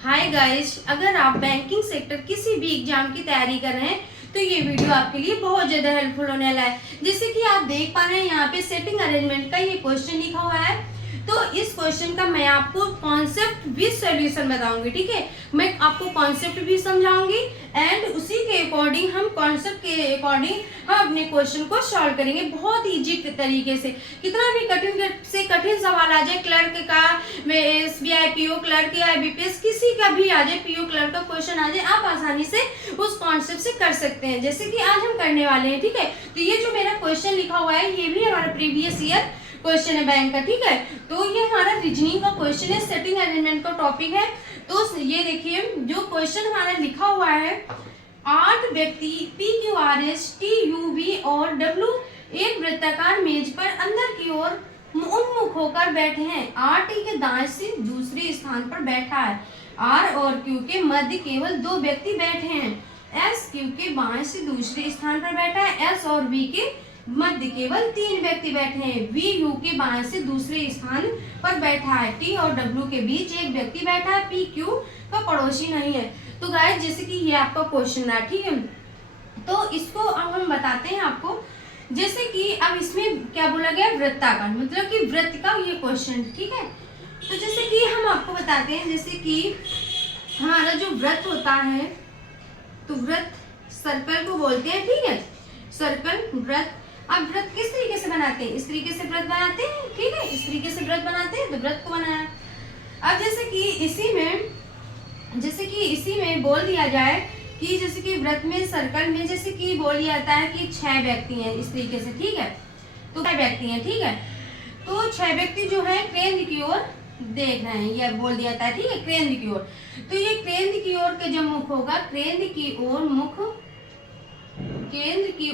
Hi guys, अगर आप banking sector किसी भी एग्जाम की तैयारी कर रहे हैं तो ये वीडियो आपके लिए बहुत ज्यादा हेल्पफुल होने वाला है। जैसे कि आप देख पा रहे हैं यहाँ पे सेटिंग अरेंजमेंट का ये क्वेश्चन लिखा हुआ है। तो इस क्वेश्चन का मैं आपको कॉन्सेप्ट विद सॉल्यूशन बताऊंगी। ठीक है, मैं आपको कॉन्सेप्ट भी समझाऊंगी एंड उसी के अकॉर्डिंग हम कॉन्सेप्ट के अकॉर्डिंग हम अपने क्वेश्चन को सॉल्व करेंगे बहुत इजी तरीके से। कितना भी कठिन से कठिन सवाल आ जाए, क्लर्क का, एसबीआई पीओ क्लर्क या आईबीपीएस किसी का भी आ जाए, पीओ क्लर्क का क्वेश्चन आ जाए, आप आसानी से उस कॉन्सेप्ट से कर सकते हैं, जैसे कि आज हम करने वाले हैं। ठीक है, तो ये जो मेरा क्वेश्चन लिखा हुआ है ये भी हमारा प्रीवियस ईयर क्वेश्चन है बैंक का। ठीक है, तो ये हमारा रीजनिंग का क्वेश्चन है, सेटिंग अरेंजमेंट का टॉपिक है। तो ये देखिए जो क्वेश्चन हमारा लिखा हुआ है, 8 व्यक्ति PQRS TUV और W एक वृत्ताकार मेज पर अंदर की ओर उन्मुख होकर बैठे हैं। RT के दाएं से दूसरे स्थान पर बैठा है। R और Q के मध्य केवल 2 व्यक्ति बैठे हैं। S Q के बाएं से दूसरे स्थान पर बैठा है। S और V के मध्य केवल 3 व्यक्ति बैठे हैं। V U के बाएं से दूसरे स्थान पर बैठा है। T और W के बीच एक व्यक्ति बैठा है। P Q का पड़ोसी नहीं है। तो गाइस जैसे कि ये आपका क्वेश्चन है, ठीक है, तो इसको अब हम बताते हैं आपको। जैसे कि अब इसमें क्या बोला गया, वृत्ताकार, मतलब कि वृत्त का ये क्वेश्चन। ठीक है, तो जैसे कि हम आपको बताते हैं, जैसे कि हमारा जो वृत्त होता है, तो वृत्त सर्कल को बोलते हैं। ठीक है, सर्कल वृत्त। अब वृत्त किस तरीके से बनाते हैं, इस तरीके से वृत्त बनाते हैं। ठीक है, इस तरीके से वृत्त बनाते हैं, तो वृत्त को बनाया। अब जैसे कि इसी में बोल दिया जाए कि जैसे कि वृत्त में, सर्कल में जैसे कि बोल दिया जाता है कि 6 व्यक्ति हैं इस तरीके से। ठीक है, तो 6 व्यक्ति हैं। ठीक है, तो 6 व्यक्ति जो है केंद्र की ओर देख रहे हैं, यह बोल दिया जाता है। ठीक है, केंद्र की ओर। तो ये केंद्र की ओर के जब मुख होगा, केंद्र की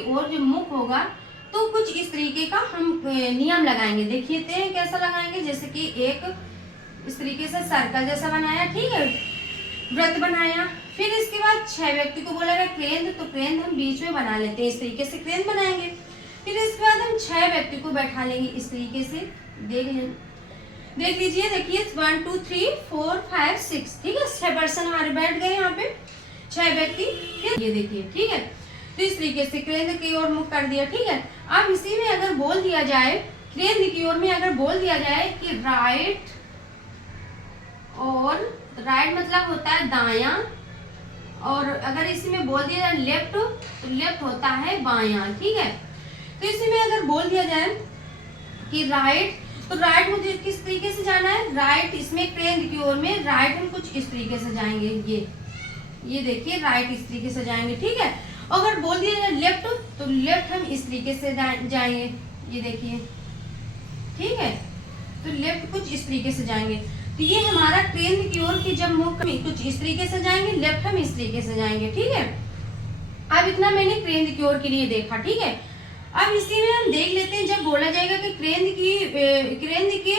ओर जो मुख होगा, तो कुछ इस तरीके का हम नियम लगाएंगे। देखिए कैसा लगाएंगे, जैसे कि एक इस तरीके से सर्कल जैसा बनाया। ठीक है, वृत्त बनाया। फिर इसके बाद 6 व्यक्ति को बोला गया केंद्र, तो केंद्र हम बीच में बना लेते हैं, इस तरीके से केंद्र बनाएंगे। फिर इसके बाद हम 6 व्यक्ति को बैठा लेंगे इस तरीके से। देख लीजिए, देखिए 1 2 3 4 5 6। ठीक है, 6 पर्सन हमारे बैठ गए यहाँ पे, 6 व्यक्ति। फिर ये देखिए, ठीक है, तो इस तरीके से केंद्र की ओर मुख कर दिया। ठीक है, अब इसी में अगर बोल दिया जाए, केंद्र की ओर में अगर बोल दिया जाए कि राइट, और राइट मतलब होता है दायां, और अगर इसी में बोल दिया जाए लेफ्ट, तो लेफ्ट होता है बायां। ठीक है, तो इसी में अगर बोल दिया जाए कि राइट, तो राइट मुझे किस तरीके से जाना है, राइट, इसमें केंद्र की ओर में राइट हम कुछ इस तरीके से जाएंगे। ये देखिए राइट इस तरीके से जाएंगे। ठीक है, अगर बोल दिया जाए लेफ्ट, तो लेफ्ट हम इस तरीके से जाएंगे। ये देखिए, ठीक है, तो लेफ्ट कुछ इस तरीके से जाएंगे। तो ये हमारा केंद्र की ओर की जब मुख कुछ इस तरीके से जाएंगे, लेफ्ट हम इस तरीके से जाएंगे। ठीक है, अब इतना मैंने केंद्र की ओर के लिए देखा। ठीक है, अब इसी में हम देख लेते हैं, जब बोला जाएगा कि केंद्र के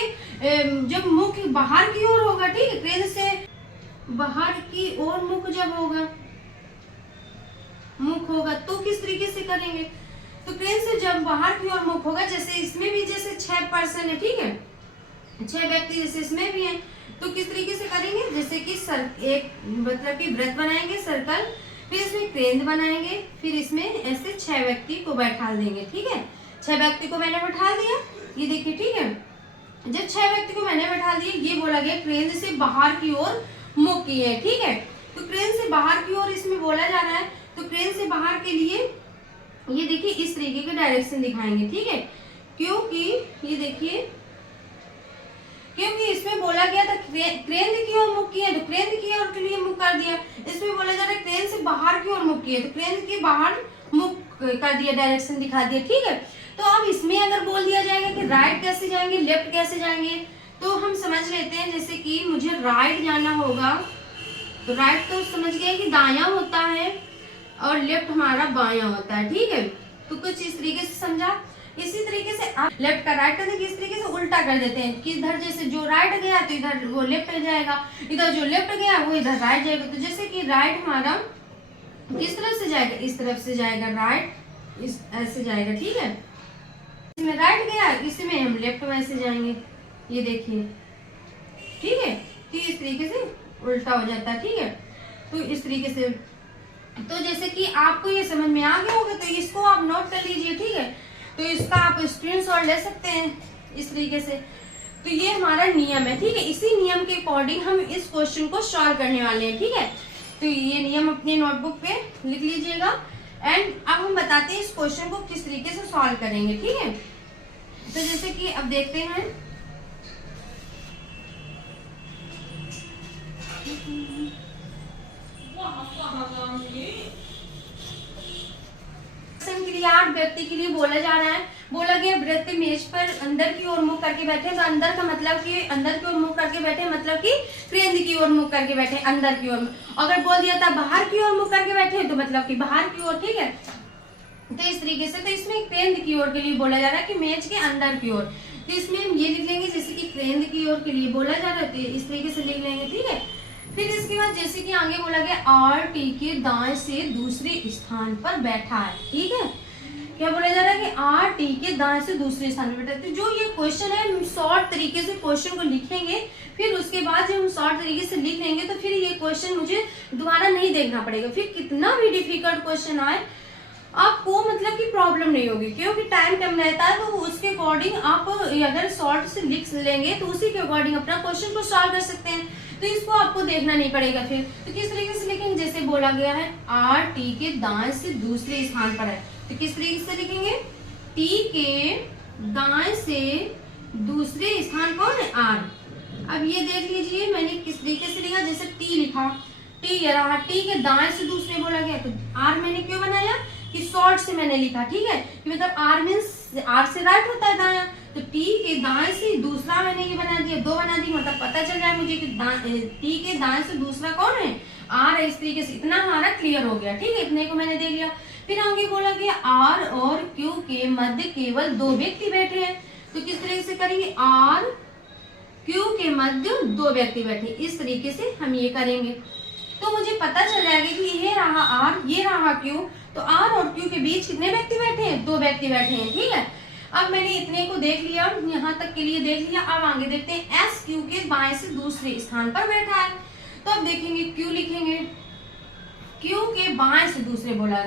जब मुख बाहर की ओर होगा। ठीक है, केंद्र से बाहर की ओर मुख जब होगा, तो किस तरीके से करेंगे, तो केंद्र से जब बाहर की ओर मुख होगा, जैसे इसमें भी जैसे 6 पर्सन है। ठीक है, 6 व्यक्ति जैसे इसमें भी हैं, तो किस तरीके से करेंगे, जैसे कि एक मतलब कि वृत्त बनाएंगे, सर्कल, फिर इसमें केंद्र बनाएंगे, फिर इसमें ऐसे 6 व्यक्ति को बैठा देंगे। ठीक है, 6 व्यक्ति को मैंने बैठा दिया, ये देखिए। ठीक है, जब 6 व्यक्ति को मैंने बैठा दिया, ये बोला गया केंद्र से बाहर की ओर मुख किए। ठीक है, तो केंद्र से बाहर की ओर इसमें बोला जा रहा है, तो केंद्र से बाहर के लिए ये देखिए इस तरीके के डायरेक्शन दिखाएंगे। ठीक है, क्योंकि ये देखिए, क्योंकि इसमें बोला गया था केंद्र की ओर मुख किया, तो केंद्र की ओर के लिए मुख कर दिया। इसमें बोला जा रहा है केंद्र से बाहर की ओर मुख किया, तो केंद्र के बाहर मुख कर दिया, डायरेक्शन दिखा दिया। ठीक है, तो अब इसमें अगर बोल दिया जाएगा कि राइट कैसे जाएंगे, लेफ्ट कैसे जाएंगे, तो हम समझ लेते हैं। जैसे कि मुझे राइट जाना होगा, तो राइट तो समझ गए कि दायां होता है और लेफ्ट हमारा बायां होता है। ठीक है, तो कुछ इस तरीके से समझा। इसी तरीके से आप लेफ्ट का राइट करने की इस तरीके से उल्टा कर देते हैं कि इधर जैसे जो राइट गया तो इधर वो लेफ्ट जाएगा, इधर जो लेफ्ट गया वो इधर राइट जाएगा। तो जैसे कि राइट हमारा किस तरफ से जाएगा, इस तरफ से जाएगा, राइट इस ऐसे जाएगा। ठीक है, इसमें राइट गया, इसमें हम लेफ्ट वैसे जाएंगे। ये देखिए, ठीक है, तो इस तरीके से उल्टा हो जाता है, ठीक है। तो इस तरीके से, तो जैसे कि आपको ये समझ में आ गया होगा, तो इसको आप नोट कर लीजिए, ठीक है। तो इसका आप स्क्रीनशॉट ले सकते हैं इस तरीके से। तो ये हमारा नियम है, ठीक है। इसी नियम के अकॉर्डिंग हम इस क्वेश्चन को सॉल्व करने वाले हैं, ठीक है। तो ये नियम अपने नोटबुक पे लिख लीजिएगा। एंड अब हम बताते हैं इस क्वेश्चन को किस तरीके से सॉल्व करेंगे, ठीक है। तो जैसे कि अब देखते हैं, क्रियार्थ व्यक्ति के लिए बोला जा रहा है। बोला गया व्यक्ति मेज पर अंदर की ओर मुख करके बैठे, तो अंदर का मतलब कि अंदर की ओर मुख करके बैठे, मतलब कि केंद्र की ओर मुख करके बैठे, अंदर की ओर। अगर बोल दिया था बाहर की ओर मुख करके बैठे, तो मतलब कि बाहर की ओर, ठीक है। तो इस तरीके से, तो इसमें केंद्र की ओर के लिए बोला जा रहा है कि मेज के अंदर की ओर। तो इसमें हम ये लिख लेंगे जैसे कि केंद्र की ओर के लिए बोला जा रहा है, तो इस तरीके से लिख लेंगे, ठीक है। फिर इसके बाद जैसे कि आगे बोला गया आर टी के दाएं से दूसरे स्थान पर बैठा है, ठीक है। क्या बोला जा रहा है कि आर टी के दाएं से दूसरे स्थान पर बैठा है। तो जो ये क्वेश्चन है, हम शॉर्ट तरीके से क्वेश्चन को लिखेंगे, फिर उसके बाद जब हम शॉर्ट तरीके से लिख लेंगे तो फिर ये क्वेश्चन मुझे दोबारा नहीं देखना पड़ेगा। फिर कितना भी डिफिकल्ट क्वेश्चन आए आपको मतलब की प्रॉब्लम नहीं होगी, क्योंकि टाइम कम रहता है। तो उसके अकॉर्डिंग आप अगर शॉर्ट से लिख लेंगे तो उसी के अकॉर्डिंग अपना क्वेश्चन को सॉल्व कर सकते हैं। तो इसको आपको देखना नहीं पड़ेगा। फिर तो किस तरीके से लिखेंगे, जैसे बोला गया है आर टी के दाएं से दूसरे स्थान पर है, तो किस तरीके से लिखेंगे, टी के दाएं से दूसरे स्थान कौन है, आर। अब ये देख लीजिए मैंने किस तरीके से लिखा, जैसे टी लिखा, टी ये रहा, टी के दाएं से दूसरे बोला गया, तो आर मैंने क्यों बनाया कि शॉर्ट से मैंने लिखा, ठीक है। कि मतलब आर मीन्स आर से राइट होता है दाया, तो टी के दाएं से दूसरा मैंने ये बना दिया, दो बना दी, मतलब पता चल रहा है मुझे कि टी के दाएं से दूसरा कौन है, आर है। इस तरीके से इतना हमारा क्लियर हो गया, ठीक है। इतने को मैंने देख लिया। फिर आगे बोला गया आर और क्यू के मध्य केवल दो व्यक्ति बैठे हैं, तो किस तरीके से करेंगे, आर क्यू के मध्य दो व्यक्ति बैठे, इस तरीके से हम ये करेंगे। तो मुझे पता चल जाएगा कि ये रहा आर, ये रहा क्यू, तो आर और क्यू के बीच कितने व्यक्ति बैठे हैं, दो व्यक्ति बैठे हैं, ठीक है। अब मैंने इतने को देख लिया, यहाँ तक के लिए देख लिया। अब आगे देखते हैं एस क्यू के बाएं से दूसरे स्थान पर बैठा है, तो अब देखेंगे क्यू लिखेंगे, क्यू के बाएं से दूसरे बोला जा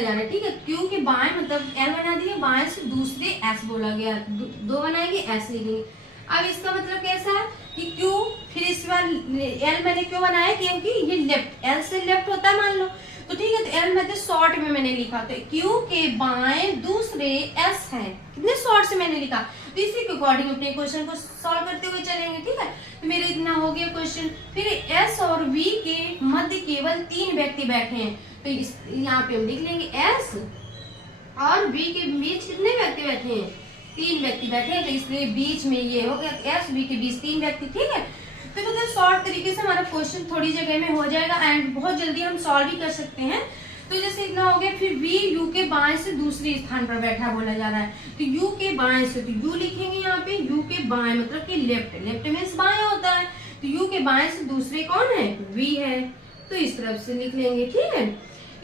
रहा है, ठीक है। क्यू के बाएं मतलब एल बना दिया, बाएं से दूसरे एस बोला गया, दो बनाएंगे, एस लिखेंगे। अब इसका मतलब कैसा है कि क्यू, फिर इस बार एल मैंने क्यों बनाया, क्योंकि ये लेफ्ट, एल से लेफ्ट होता है मान लो, तो ठीक है। तो एल मतलब शॉर्ट में मैंने लिखा, तो क्यू के बाएं दूसरे एस है, कितने शॉर्ट से मैंने लिखा, तो इसी के अकॉर्डिंग अपने क्वेश्चन को सॉल्व करते हुए चलेंगे, ठीक है। तो मेरे इतना हो गया क्वेश्चन। फिर एस और वी के मध्य केवल तीन व्यक्ति बैठे हैं, तो यहाँ पे हम लिख लेंगे एस और वी के बीच कितने व्यक्ति बैठे हैं, तीन व्यक्ति बैठे हैं, तो इसलिए बीच में ये हो गया एस वी के बीच तीन व्यक्ति, ठीक है। तो मतलब शॉर्ट तरीके से हमारा क्वेश्चन थोड़ी जगह में हो जाएगा एंड बहुत जल्दी हम सॉल्व भी कर सकते हैं। तो जैसे इतना हो गया। फिर वी यू के बाएं से दूसरे स्थान पर बैठा बोला जा रहा है, तो यू के बाएं से, तो यू लिखेंगे यहाँ पे, यू के बाएं मतलब कि लेफ्ट, लेफ्ट मीन्स बाएं होता है, तो यू के बाएं से दूसरे कौन है, वी है, तो इस तरफ से लिख लेंगे, ठीक है।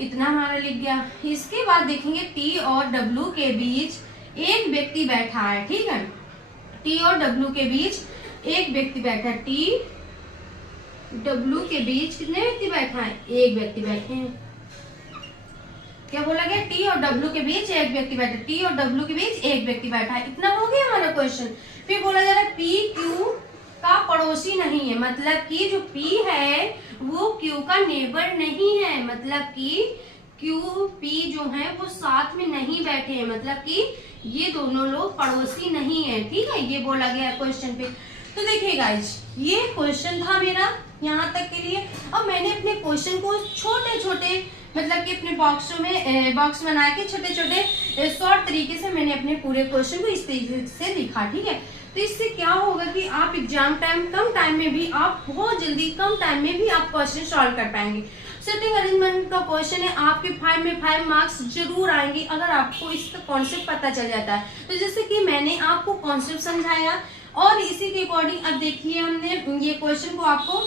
इतना हमारा लिख गया। इसके बाद देखेंगे टी और डब्ल्यू के बीच एक व्यक्ति बैठा है, ठीक है। टी और डब्ल्यू के बीच एक व्यक्ति बैठा है, टी डब्ल्यू के बीच कितने व्यक्ति बैठा है, एक व्यक्ति बैठे हैं। क्या बोला गया, टी और डब्ल्यू के बीच एक व्यक्ति बैठा है, टी और डब्ल्यू के बीच एक व्यक्ति बैठा है, इतना हो गया हमारा क्वेश्चन। फिर बोला जा रहा है पी क्यू का पड़ोसी नहीं है, मतलब कि जो पी है वो क्यू का नेबर नहीं है, मतलब कि क्यू पी जो है वो साथ में नहीं बैठे हैं, मतलब कि ये दोनों लोग पड़ोसी नहीं है, ठीक है। ये बोला गया क्वेश्चन पे। तो देखिए गाइज, ये क्वेश्चन था मेरा यहाँ तक के लिए। अब मैंने अपने क्वेश्चन को छोटे छोटे मतलब कि अपने बॉक्स बना के छोटे छोटे शॉर्ट तरीके से मैंने अपने पूरे क्वेश्चन को इस तरीके से लिखा, ठीक है। तो इससे क्या होगा कि आप एग्जाम टाइम कम टाइम में भी आप बहुत जल्दी कम टाइम में भी आप क्वेश्चन सॉल्व कर पाएंगे। सेटिंग अरेंजमेंट का क्वेश्चन है, आपके 5 में 5 मार्क्स जरूर आएंगे अगर आपको इसका कॉन्सेप्ट पता चल जाता है। तो जैसे कि मैंने आपको कॉन्सेप्ट समझाया और इसी के अकॉर्डिंग अब देखिए हमने ये क्वेश्चन को आपको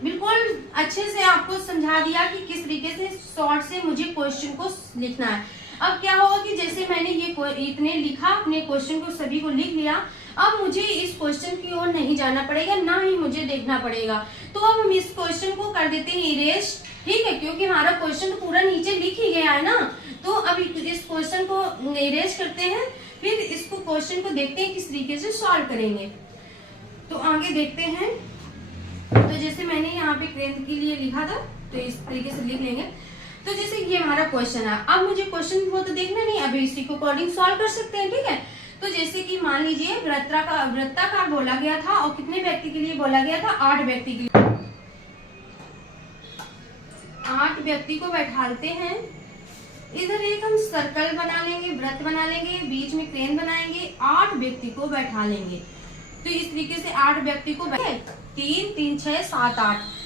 बिल्कुल अच्छे से आपको समझा दिया कि किस तरीके से शॉर्ट से मुझे क्वेश्चन को लिखना है। अब क्या होगा कि जैसे मैंने ये इतने लिखा, अपने क्वेश्चन को सभी को लिख लिया, अब मुझे इस क्वेश्चन की ओर नहीं जाना पड़ेगा, ना ही मुझे देखना पड़ेगा। तो अब हम इस क्वेश्चन को कर देते हैं इरेज, ठीक है, क्योंकि हमारा क्वेश्चन तो पूरा नीचे लिख ही गया है ना। तो अब इस क्वेश्चन को इरेज करते हैं, फिर इसको क्वेश्चन को देखते हैं किस तरीके से सॉल्व करेंगे। तो आगे देखते हैं। तो जैसे मैंने यहाँ पे क्रेन के लिए लिखा था, तो इस तरीके से लिख लेंगे। तो जैसे ये हमारा क्वेश्चन है, अब मुझे क्वेश्चन को तो देखना नहीं, अभी इसी को अकॉर्डिंग सॉल्व कर सकते हैं, ठीक है। तो जैसे कि मान लीजिए वृत्ताकार बोला गया था, और कितने व्यक्ति के लिए बोला गया था, 8 व्यक्ति के लिए। 8 व्यक्ति को बैठालते हैं। इधर एक हम सर्कल बना लेंगे, वृत्त बना लेंगे, बीच में क्रेन बनाएंगे, 8 व्यक्ति को बैठा लेंगे। तो इस तरीके से 8 व्यक्ति को 3 3 6 7 8।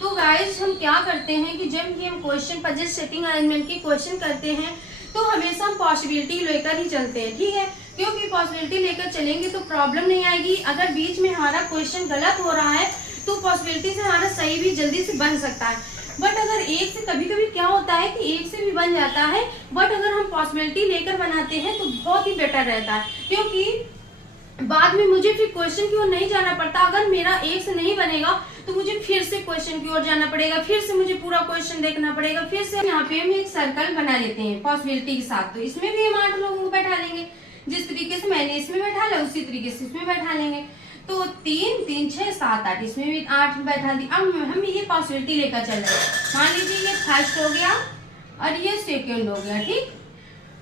तो गाइस हम क्या करते हैं कि जब ये हम क्वेश्चन पजल सेटिंग अरेंजमेंट की क्वेश्चन करते हैं, तो हमेशा हम पॉसिबिलिटी लेकर ही चलते हैं, ठीक है, क्योंकि पॉसिबिलिटी लेकर चलेंगे तो प्रॉब्लम नहीं आएगी। अगर बीच में हमारा क्वेश्चन गलत हो रहा है तो पॉसिबिलिटी से हमारा सही भी जल्दी से बन सकता है। बट अगर एक से कभी कभी क्या होता है कि एक से भी बन जाता है, बट अगर हम पॉसिबिलिटी लेकर बनाते हैं तो बहुत ही बेटर रहता है, क्योंकि बाद में मुझे फिर क्वेश्चन की ओर नहीं जाना पड़ता। अगर मेरा एक से नहीं बनेगा तो मुझे फिर से क्वेश्चन की ओर जाना पड़ेगा, फिर से मुझे पूरा क्वेश्चन देखना पड़ेगा, फिर से यहाँ पे हम एक सर्कल बना लेते हैं पॉसिबिलिटी के साथ। तो इसमें भी हम 8 लोगों को बैठा लेंगे, जिस तरीके से मैंने इसमें बैठा लिया उसी तरीके से इसमें बैठा लेंगे। तो 3 3 6 7 8, इसमें भी 8 बैठा दी। अब हम ये पॉसिबिलिटी लेकर चल रहे हैं। मान लीजिए ये फर्स्ट हो गया और ये सेकेंड हो गया, ठीक।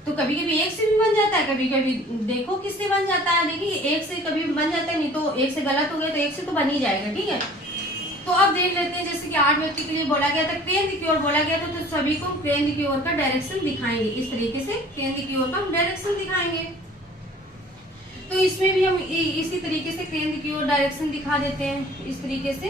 तो कभी कभी एक से भी बन जाता है, कभी कभी देखो किससे बन जाता है। देखिए एक से कभी बन जाता है, नहीं तो एक से गलत हो गया तो एक से तो बन ही जाएगा, ठीक है। तो अब देख लेते हैं, जैसे कि 8 व्यक्ति के लिए बोला गया था, केंद्र की ओर बोला गया था, तो सभी को केंद्र की ओर का डायरेक्शन दिखाएंगे। इस तरीके से केंद्र की ओर का डायरेक्शन दिखाएंगे। तो इसमें भी हम इसी तरीके से केंद्र की ओर डायरेक्शन दिखा देते हैं, इस तरीके से,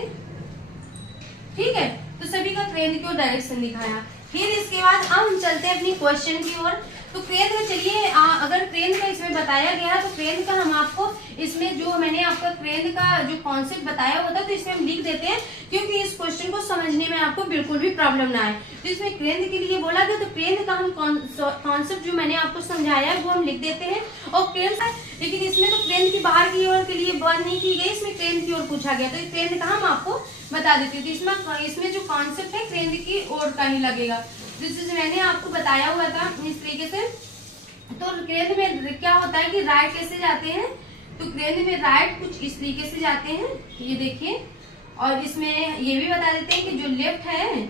ठीक है। तो सभी का केंद्र की ओर डायरेक्शन दिखाया। फिर इसके बाद अब हम चलते हैं अपनी क्वेश्चन की ओर। तो केंद्र में चलिए, अगर केंद्र का इसमें बताया गया तो केंद्र का हम आपको इसमें जो मैंने आपका केंद्र का जो कॉन्सेप्ट बताया हुआ था, तो इसमें हम लिख देते हैं, क्योंकि इस क्वेश्चन को समझने में आपको बिल्कुल भी प्रॉब्लम ना आए। तो इसमें केंद्र के लिए बोला गया, तो केंद्र का हम कॉन्सेप्ट जो मैंने आपको समझाया है वो हम लिख देते हैं। और केंद्र, लेकिन इसमें तो केंद्र की बाहर की ओर के लिए बात नहीं की गई, इसमें केंद्र की ओर पूछा गया, तो केंद्र का हम आपको बता देते हैं। तो इसमें जो कॉन्सेप्ट है केंद्र की ओर का ही लगेगा, जैसे मैंने आपको बताया हुआ था इस तरीके से। तो केंद्र में क्या होता है कि राइट कैसे जाते हैं, तो केंद्र में राइट कुछ इस तरीके से जाते हैं, ये देखिए। और इसमें ये भी बता देते हैं कि जो लेफ्ट है,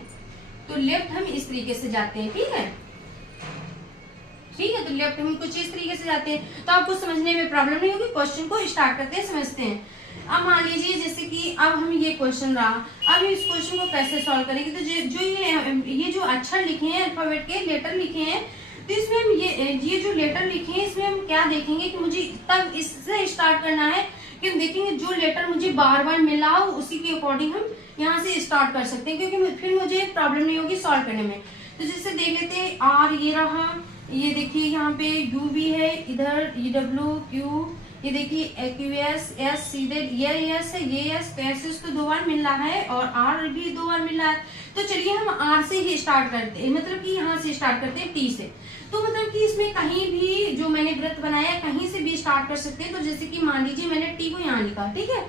तो लेफ्ट हम इस तरीके से जाते हैं, ठीक है, ठीक है। तो लेफ्ट हम कुछ इस तरीके से जाते हैं, तो आपको समझने में प्रॉब्लम नहीं होगी। क्वेश्चन को स्टार्ट करते हैं, समझते हैं। अब मान लीजिए जैसे कि अब हम ये क्वेश्चन रहा, अब इस क्वेश्चन को कैसे सॉल्व करेंगे। तो जो ये जो अक्षर लिखे हैं, अल्फाबेट के लेटर लिखे हैं, तो इसमें हम ये जो लेटर लिखे हैं, इसमें हम क्या देखेंगे कि मुझे तब इससे स्टार्ट करना है कि हम देखेंगे जो लेटर मुझे बार बार मिला हो उसी के अकॉर्डिंग हम यहाँ से स्टार्ट कर सकते हैं, क्योंकि फिर मुझे प्रॉब्लम नहीं होगी सॉल्व करने में। तो जैसे देख लेते हैं, आर ये रहा, ये देखिए यहाँ पे यू भी है, इधर डब्ल्यू क्यू, ये देखिए एक्यूएस एस, सीधे ये एस है, ये एस, एस तो 2 बार मिल रहा है और आर भी 2 बार मिल रहा है। तो चलिए हम आर से ही स्टार्ट करते हैं, मतलब कि यहाँ से स्टार्ट करते हैं टी से। तो मतलब कि इसमें कहीं भी जो मैंने वृत्त बनाया कहीं से भी स्टार्ट कर सकते हैं। तो जैसे कि मान लीजिए मैंने टी को यहाँ लिखा, ठीक है,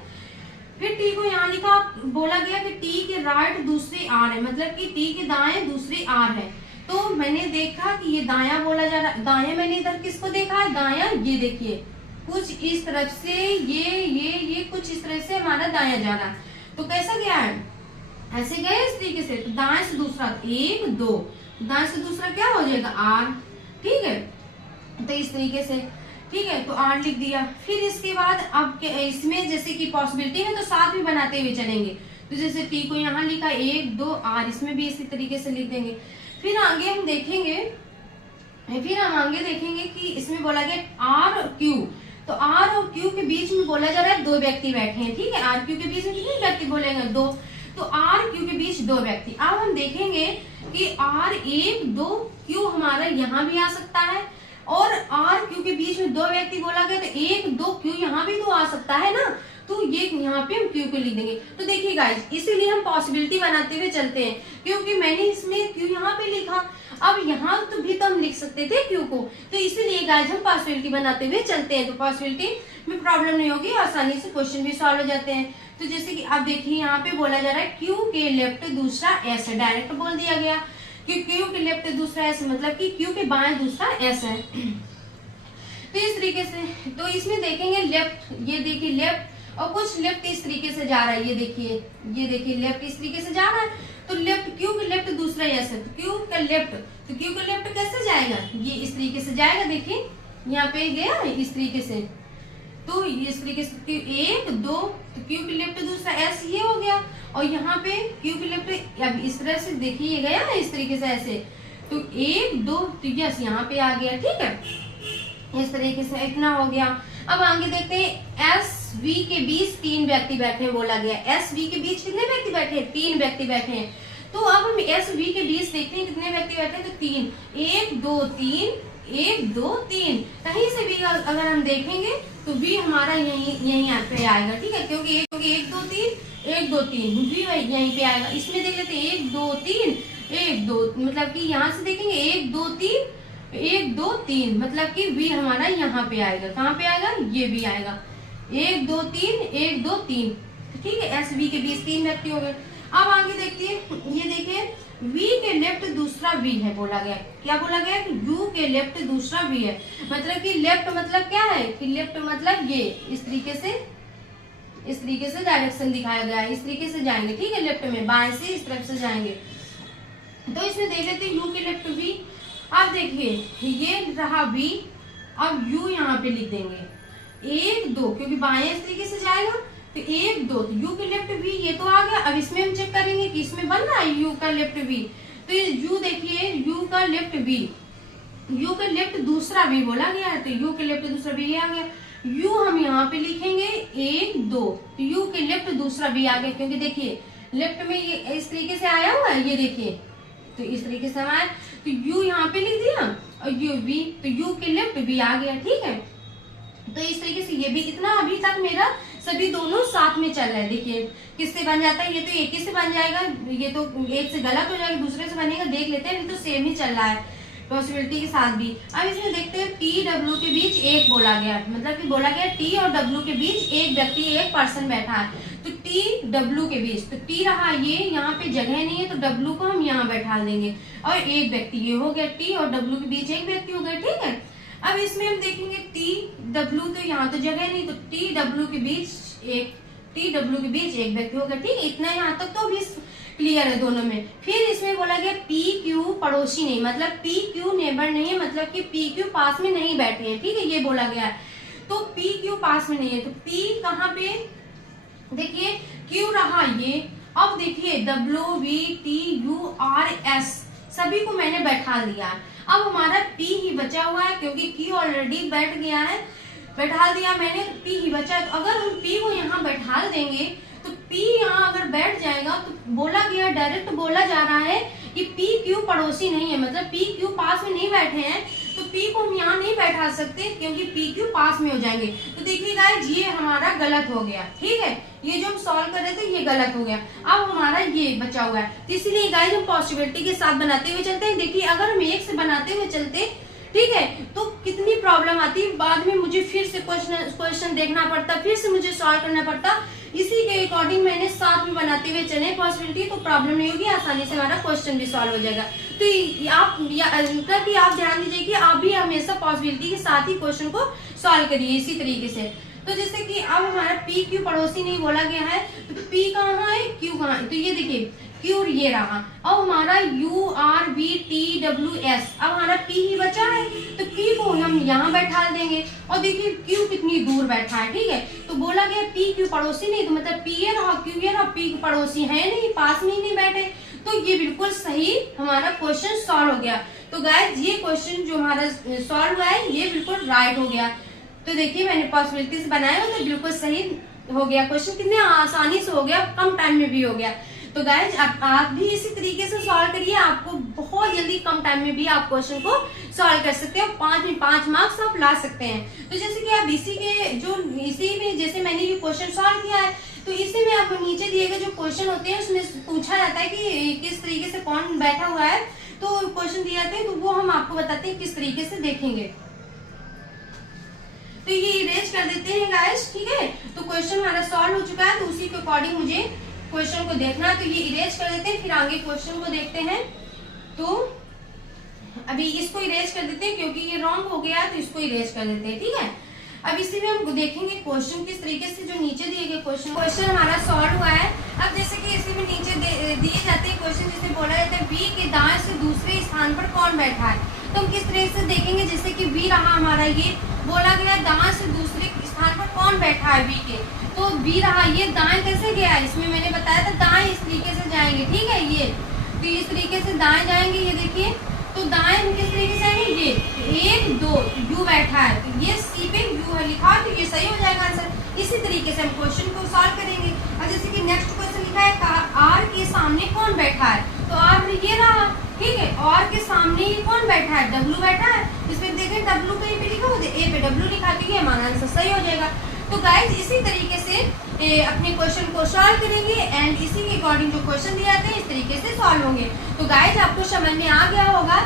फिर टी को यहाँ लिखा, बोला गया कि टी के राइट दूसरी आर है, मतलब कि टी के दाएं दूसरी आर है। तो मैंने देखा कि ये दाया बोला जा रहा है, दाया मैंने इधर किसको देखा है, दाया, ये देखिए कुछ इस तरफ से, ये कुछ इस तरह से हमारा दाया जा रहा है। तो कैसा गया है, ऐसे गए इस तरीके से। तो दाएं से दूसरा 1 2, दाएं से दूसरा क्या हो जाएगा आर, ठीक है। तो इस तरीके से, ठीक है, तो आर लिख दिया। फिर इसके बाद अब इसमें जैसे कि पॉसिबिलिटी है तो साथ में बनाते हुए चलेंगे। तो जैसे टी को यहाँ लिखा 1 2 आर, इसमें भी इसी तरीके से लिख देंगे। फिर आगे हम देखेंगे, कि इसमें बोला गया आर और क्यू। तो आर और क्यू के बीच में बोला जा रहा है 2 व्यक्ति बैठे हैं, ठीक है। आर क्यू के बीच में कितने व्यक्ति बोलेंगे, 2। तो आर क्यू के बीच 2 व्यक्ति। अब हम देखेंगे कि आर 1 2 क्यू हमारा यहाँ भी आ सकता है, और आर क्यू के बीच में 2 व्यक्ति बोला गया, तो 1 2 क्यू यहाँ भी तो आ सकता है ना। तो ये यहाँ पे हम क्यू को लिख देंगे। तो देखिए गाइज, इसीलिए हम पॉसिबिलिटी बनाते हुए चलते हैं, क्योंकि मैंने इसमें क्यू यहाँ पे लिखा, अब यहाँ तो भी तो हम लिख सकते थे क्यू को, तो इसीलिए गाइज हम पॉसिबिलिटी बनाते हुए चलते हैं। तो पॉसिबिलिटी में प्रॉब्लम नहीं होगी, आसानी से क्वेश्चन भी सॉल्व हो जाते हैं। तो जैसे कि आप देखिए यहाँ पे बोला जा रहा है क्यू के लेफ्ट दूसरा एस है, डायरेक्ट बोल दिया गया कि क्यू के लेफ्ट दूसरा एस, मतलब कि क्यू के बाएं दूसरा एस है। तो इस तरीके से, तो इसमें देखेंगे लेफ्ट, ये देखिए लेफ्ट, और कुछ लेफ्ट इस तरीके से जा रहा है, ये देखिए लेफ्ट इस तरीके से जा रहा है। तो लेफ्ट, क्यू के लेफ्ट दूसरा एस है, तो क्यू का लेफ्ट, तो क्यू का लेफ्ट कैसे जाएगा, ये इस तरीके से जाएगा। देखिए यहाँ पे गया इस तरीके से, तो इस तरीके से 1 2, तो क्यू के लेफ्ट दूसरा एस ये हो गया, और यहाँ पे क्यू के लेफ्ट अब इस तरह से देखिए ये गया ना इस तरीके से ऐसे, तो 1 2, तो यस यहाँ पे आ गया, ठीक है, इस तरीके से इतना हो गया। अब आगे देखते हैं, एस वी के बीच 3 व्यक्ति बैठे हैं, बोला गया एस वी के बीच कितने व्यक्ति बैठे हैं, 3 व्यक्ति बैठे हैं। तो अब हम एस वी के बीच देखते हैं कितने व्यक्ति बैठे हैं, तो 3, 1 2 3, 1 2 3, कहीं से भी अगर हम देखेंगे तो वी हमारा यहीं यहाँ पे आएगा, ठीक है, क्योंकि 1 2 3 1 2 3 वी यहीं पे आएगा। इसमें देख लेते हैं 1 2 3 1 2, मतलब कि यहाँ से देखेंगे 1 2 3 1 2 3, मतलब कि वी हमारा यहाँ पे आएगा, कहाँ पे आएगा, ये भी आएगा, 1 2 3 1 2 3, ठीक है, एस वी के बीच 3 व्यक्ति हो गए। अब आगे देखते हैं, ये देखिए V के लेफ्ट दूसरा V है, बोला गया, क्या बोला गया कि U के लेफ्ट दूसरा V है, मतलब कि लेफ्ट मतलब क्या है कि लेफ्ट मतलब ये इस तरीके से डायरेक्शन दिखाया गया है, इस तरीके से जाएंगे, ठीक है, लेफ्ट में बाएं से इस तरफ से जाएंगे। तो इसमें देख लेते हैं U के लेफ्ट V। अब देखिए ये रहा V, अब U यहाँ पे लिख देंगे 1 2, क्योंकि बाएं इस तरीके से जाएगा, तो 1 2, तो U के लेफ्ट V ये तो आ गया। अब इसमें हम चेक करेंगे कि इसमें बन रहा है U का लेफ्ट V, तो U देखिए U का लेफ्ट V, U का लेफ्ट दूसरा V बोला गया है, तो U के लेफ्ट दूसरा V ये आ गया। U हम यहाँ पे लिखेंगे 1 2, तो U के लेफ्ट दूसरा V आ गया, क्योंकि देखिए लेफ्ट में ये इस तरीके से आया हुआ है, ये देखिए, तो इस तरीके से आया, तो U यहाँ पे लिख दिया और U V, तो U के लेफ्ट V आ गया, ठीक है। तो इस तरीके से ये भी, इतना अभी तक मेरा सभी दोनों साथ में चल रहा है। देखिए किससे बन जाता है, ये तो एक ही से बन जाएगा, ये तो एक से गलत हो जाएगा, दूसरे से बनेगा, देख लेते हैं, तो सेम ही चल रहा है पॉसिबिलिटी के साथ भी। अब इसमें देखते हैं T W के बीच 1 बोला गया, मतलब कि बोला गया T और W के बीच एक व्यक्ति, एक पर्सन बैठा है, तो T W के बीच, तो T रहा ये, यहाँ पे जगह नहीं है, तो W को हम यहाँ बैठा देंगे, और एक व्यक्ति ये हो गया, T और W के बीच एक व्यक्ति हो गया, ठीक है। अब इसमें हम देखेंगे T W, तो यहाँ तो जगह नहीं, तो T W के बीच एक व्यक्ति होगा, ठीक है, इतना यहाँ तक तो भी क्लियर है दोनों में। फिर इसमें बोला गया P Q पड़ोसी नहीं, मतलब P Q नेबर नहीं है, मतलब कि P Q पास में नहीं बैठे हैं, ठीक है, ये बोला गया है। तो P Q पास में नहीं है, तो P कहाँ पे, देखिए Q रहा ये, अब देखिए W V T U R S सभी को मैंने बैठा दिया है। अब हमारा P ही बचा हुआ है, क्योंकि Q ऑलरेडी बैठ गया है, बैठा दिया मैंने, तो P ही बचा है। तो अगर हम P को यहाँ बैठा देंगे, तो P यहाँ अगर बैठ जाएगा, तो बोला गया, डायरेक्ट बोला जा रहा है कि P Q पड़ोसी नहीं है, मतलब P Q पास में नहीं बैठे हैं, तो P को हम यहाँ नहीं बैठा सकते, क्योंकि P Q पास में हो जाएंगे। तो देखिए गाइस, ये हमारा गलत हो गया, ठीक है, ये जो हम सॉल्व कर रहे थे ये गलत हो गया। अब हमारा ये बचा हुआ है, तो इसीलिए गाइस हम पॉसिबिलिटी के साथ बनाते हुए चलते हैं। देखिए अगर हम एक से बनाते हुए चलते, ठीक है, तो कितनी प्रॉब्लम आती, बाद में मुझे फिर से क्वेश्चन देखना पड़ता, फिर से मुझे सॉल्व करना पड़ता। इसी के अकॉर्डिंग मैंने साथ में बनाते हुए चले पॉसिबिलिटी, तो प्रॉब्लम नहीं होगी, आसानी से हमारा क्वेश्चन भी सॉल्व हो जाएगा। तो आप ध्यान दीजिए कि आप भी हमेशा पॉसिबिलिटी के साथ ही क्वेश्चन को सॉल्व करिए इसी तरीके से। तो जैसे कि अब हमारा P Q पड़ोसी नहीं बोला गया है, तो P कहाँ है, Q कहाँ है, तो ये देखिए Q ये रहा, अब हमारा U R V T W S, अब हमारा P ही बचा है, तो P को हम यहाँ बैठा देंगे, और देखिए Q कितनी दूर बैठा है, ठीक है, तो बोला गया P Q पड़ोसी नहीं, तो मतलब P ये रहा, Q ये रहा, P पड़ोसी है नहीं, पास में ही नहीं बैठे, तो ये बिल्कुल सही हमारा क्वेश्चन सॉल्व हो गया। तो गाइस ये क्वेश्चन जो हमारा सॉल्व हुआ है ये बिल्कुल राइट हो गया। तो देखिए मैंने पॉसिबिलिटी से बनाया, तो बिल्कुल सही हो गया क्वेश्चन, कितने आसानी से हो गया, कम टाइम में भी हो गया। तो गाइज आप भी इसी तरीके से सॉल्व करिए, आपको बहुत जल्दी कम टाइम में भी आप क्वेश्चन को सॉल्व कर सकते हो, 5 मार्क्स आप ला सकते हैं। तो जैसे कि आप इसी में जैसे मैंने ये क्वेश्चन सॉल्व किया है, तो इसी में आपको नीचे दिए गए जो क्वेश्चन होते हैं उसमें पूछा जाता है कि किस तरीके से कौन बैठा हुआ है, तो क्वेश्चन दिए जाते हैं, तो वो हम आपको बताते हैं किस तरीके से देखेंगे। तो ये इरेज कर देते हैं गाइस, ठीक है। तो क्वेश्चन हमारा सॉल्व हो चुका है, तो उसी के अकॉर्डिंग मुझे क्वेश्चन को देखना है, तो ये इरेज कर देते हैं, फिर आगे क्वेश्चन को देखते हैं। तो अभी इसको इरेज कर देते हैं क्योंकि ये रॉन्ग हो गया है, तो इसको इरेज कर देते हैं, ठीक है। अब इसी में हम देखेंगे क्वेश्चन किस तरीके से, जो नीचे दिए गए क्वेश्चन हमारा सॉल्व हुआ है। अब जैसे कि इसी में नीचे दिए जाते हैं क्वेश्चन, जिसे बोला जाता है बी के दाएं से दूसरे स्थान पर कौन बैठा है। तो हम किस तरह से देखेंगे, जैसे कि बी रहा हमारा, ये बोला गया दाएं से दूसरे स्थान पर कौन बैठा है बी के, तो बी रहा, ये दाएं कैसे गया, इसमें मैंने बताया था दाएं इस तरीके से जाएंगे, ठीक है। ये तो इस तरीके से दाएं जाएंगे, ये देखिए, तो दाएं हम किस तरीके से आएंगे, ये 1 2 यू बैठा है, तो ये सी पे यू है लिखा, तो ये सही हो जाएगा आंसर। इसी तरीके से हम क्वेश्चन को सॉल्व करेंगे। और जैसे कि नेक्स्ट क्वेश्चन लिखा है आर के सामने कौन बैठा है, तो आर ये रहा, ठीक है। और के सामने ये कौन बैठा है, डब्लू बैठा है, इसमें देखें डब्लू कहीं पे लिखा होता है, ए पे डब्लू लिखा, तो ये हमारा आंसर सही हो जाएगा। तो गाइज इसी तरीके से अपने क्वेश्चन को सॉल्व करेंगे एंड इसी के अकॉर्डिंग जो क्वेश्चन दिए जाते हैं इस तरीके से सॉल्व होंगे। तो गाइज आपको समझ में आ गया होगा,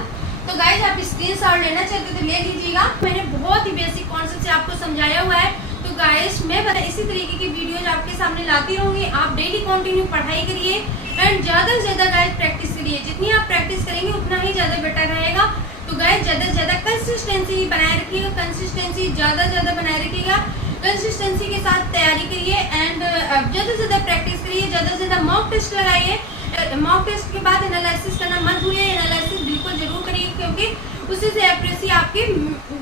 तो गाइज आप स्क्रीनशॉट लेना चाहते तो ले लीजिएगा। मैंने बहुत ही बेसिक कॉन्सेप्ट से आपको समझाया हुआ है। तो गाइज मैं इसी तरीके की वीडियोज आपके सामने लाती रहूंगी, आप डेली कंटिन्यू पढ़ाई करिए एंड ज्यादा से ज्यादा गाइज प्रैक्टिस करिए, जितनी आप प्रैक्टिस करेंगे उतना ही ज्यादा बेटर रहेगा। तो गाइज ज्यादा से ज्यादा कंसिस्टेंसी बनाए रखिएगा, कंसिस्टेंसी ज्यादा बनाए रखिएगा, कंसिस्टेंसी के साथ तैयारी करिए एंड ज्यादा से ज्यादा प्रैक्टिस करिए, ज्यादा से ज्यादा मॉक टेस्ट लगाइए। मॉक टेस्ट के बाद एनालिसिस करना मत भूलिए, एनालिसिस बिल्कुल जरूर करिए क्योंकि उसी से एक्यूरेसी आपकी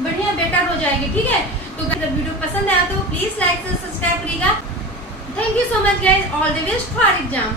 बढ़िया बेटर हो जाएगी, ठीक है। तो अगर वीडियो पसंद आया तो प्लीज लाइक से सब्सक्राइब करिएगा। Thank you so much guys, all the best for exam.